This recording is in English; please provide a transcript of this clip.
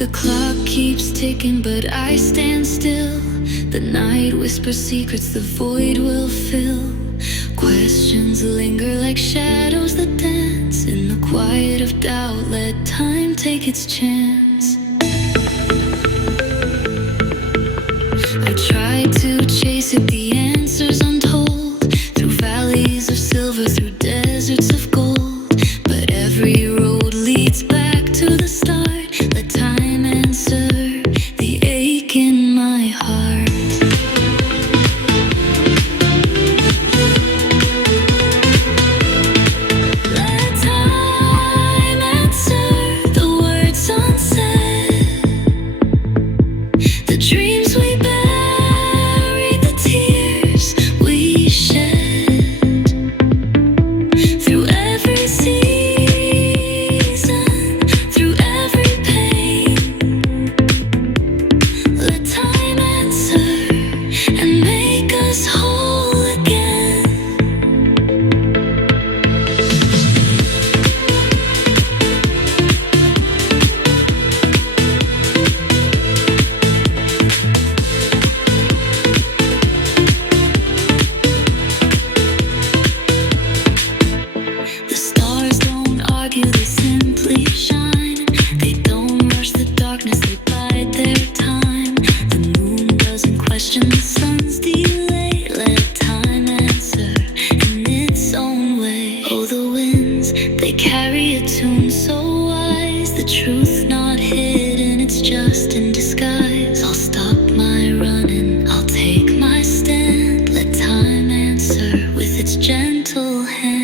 The clock keeps ticking, but I stand still. The night whispers secrets the void will fill. Questions linger like shadows that dance in the quiet of doubt. Let time take its chance. I tried to chase it, the answers untold, through valleys of silver, through deserts of gold. But every road leads back to the start. Let time answer the ache in my heart. Let time answer the words unsaid, the dreams we buried, the tears we shed. Through every season, through every pain, let time answer and make us whole again. The stars don't argue, they simply shine. They don't rush the darkness, they bide their time. The moon doesn't question the sun's delay. Let time answer in its own way. Oh, the winds, they carry a tune so wise. The truth not hidden, it's just in disguise. I'll stop my running, I'll take my stand. Let time answer with its gentle hand.